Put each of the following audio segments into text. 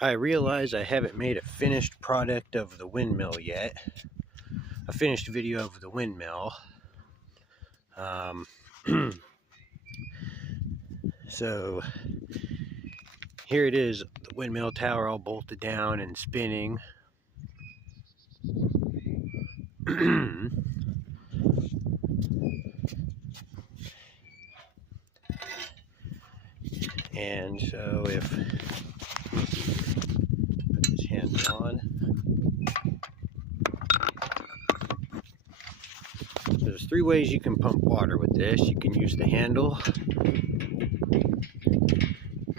I realize I haven't made a finished product of the windmill yet. A finished video of the windmill. So here it is, the windmill tower all bolted down and spinning. And so if put this handle on, there's 3 ways you can pump water with this. You can use the handle,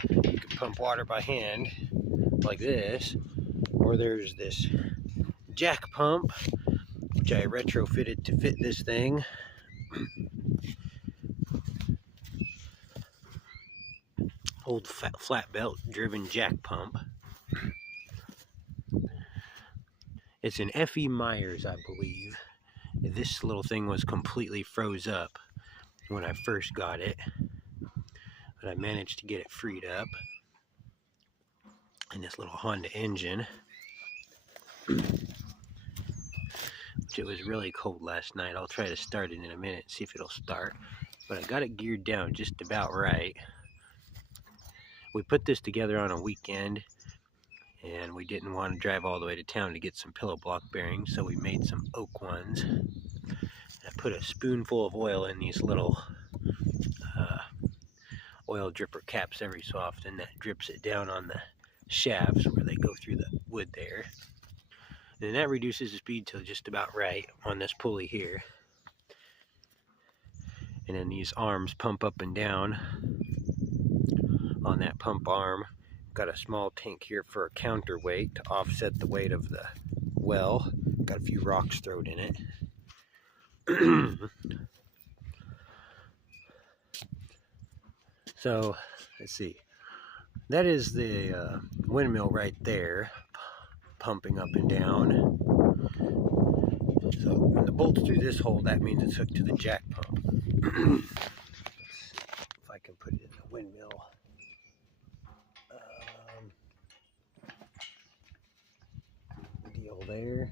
you can pump water by hand like this, or there's this jack pump which I retrofitted to fit this thing. Old flat belt driven jack pump. It's an F.E. Myers, I believe. This little thing was completely froze up when I first got it, but I managed to get it freed up. And this little Honda engine, which it was really cold last night. I'll try to start it in a minute, see if it'll start. But I got it geared down just about right. We put this together on a weekend, and we didn't want to drive all the way to town to get some pillow block bearings, so we made some oak ones. I put a spoonful of oil in these little oil dripper caps every so often. That drips it down on the shafts where they go through the wood there. And that reduces the speed to just about right on this pulley here. And then these arms pump up and down on that pump arm. Got a small tank here for a counterweight to offset the weight of the well. Got a few rocks thrown in it. So, let's see. That is the windmill right there, pumping up and down. So when the bolt's through this hole, that means it's hooked to the jack pump. If I can put it in the windmill. Deal there.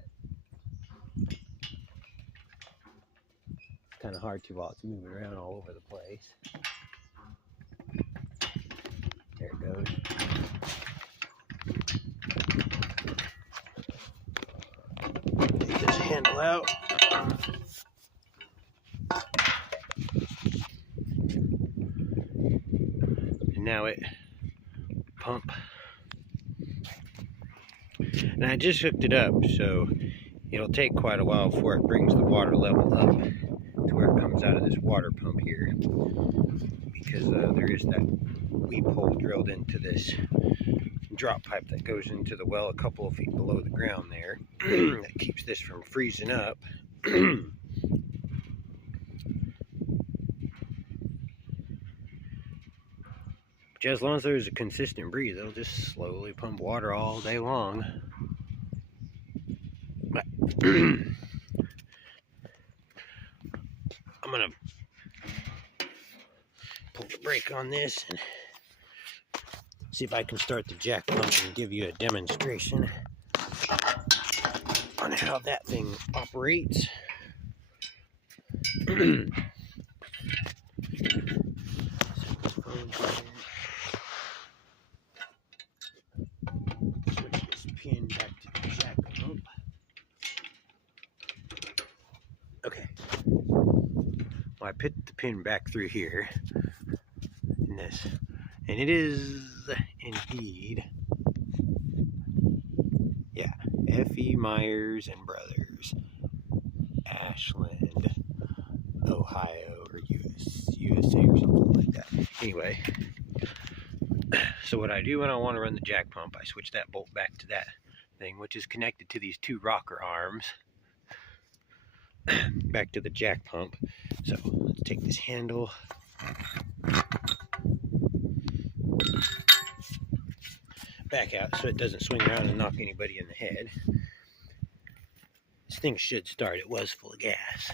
It's kind of hard to while it's moving around all over the place. There it goes. Take this handle out. And now it pump. And I just hooked it up, so it'll take quite a while before it brings the water level up to where it comes out of this water pump here, because there is that weep hole drilled into this drop pipe that goes into the well a couple of feet below the ground there that keeps this from freezing up. But as long as there's a consistent breeze, it'll just slowly pump water all day long. But I'm gonna pull the brake on this and see if I can start the jack pump and give you a demonstration on how that thing operates. Switch this pin back to the jack pump. Okay. Well, I put the pin back through here in this, and it is indeed, yeah, F.E. Myers and Brothers, Ashland, Ohio, or USA or something like that. Anyway, so what I do when I want to run the jack pump, I switch that bolt back to that thing, which is connected to these 2 rocker arms, back to the jack pump. So let's take this handle, back out so it doesn't swing around and knock anybody in the head. This thing should start. It was full of gas.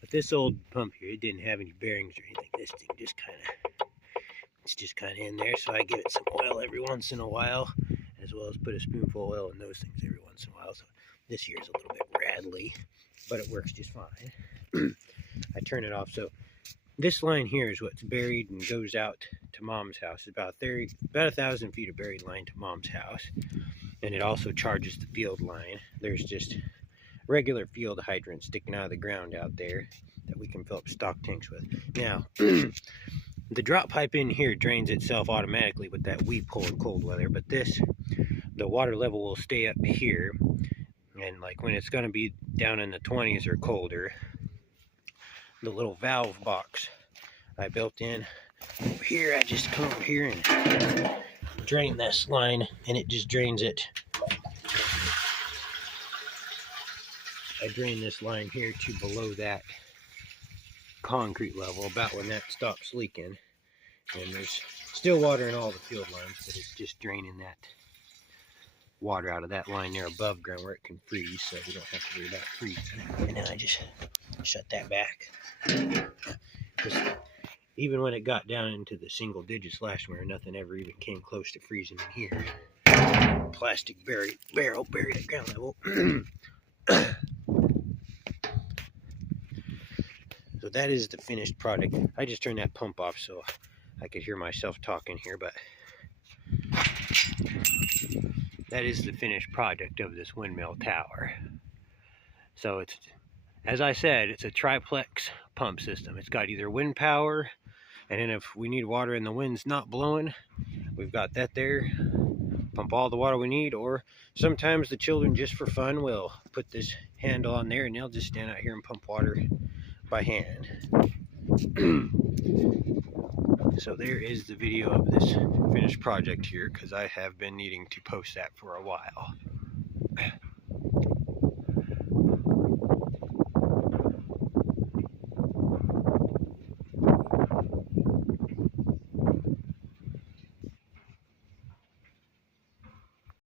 But this old pump here, it didn't have any bearings or anything. This thing just it's just kind of in there. So I give it some oil every once in a while, as well as put a spoonful of oil in those things every once in a while. So this here is a little bit rattly, but it works just fine. I turn it off. So this line here is what's buried and goes out to Mom's house. It's about 1,000 feet of buried line to Mom's house. And it also charges the field line. There's just regular field hydrants sticking out of the ground out there that we can fill up stock tanks with. Now, the drop pipe in here drains itself automatically with that we pull in cold weather, but the water level will stay up here, and like when it's going to be down in the 20s or colder, the little valve box I built in over here, I just come over here and drain this line, and it just drains it. I drain this line here to below that concrete level, about when that stops leaking. And there's still water in all the field lines, but it's just draining that water out of that line there above ground where it can freeze, so we don't have to worry about freezing. And then I just shut that back. Because even when it got down into the single digits last winter, nothing ever even came close to freezing in here. Plastic barrel buried at ground level. So that is the finished product. I just turned that pump off so I could hear myself talking here, but that is the finished product of this windmill tower. So it's, as I said, it's a Tri-Plex pump system. It's got either wind power, and then if we need water and the wind's not blowing, we've got that there. Pump all the water we need, or sometimes the children, just for fun, will put this handle on there and they'll just stand out here and pump water by hand. So there is the video of this finished project here, because I have been needing to post that for a while.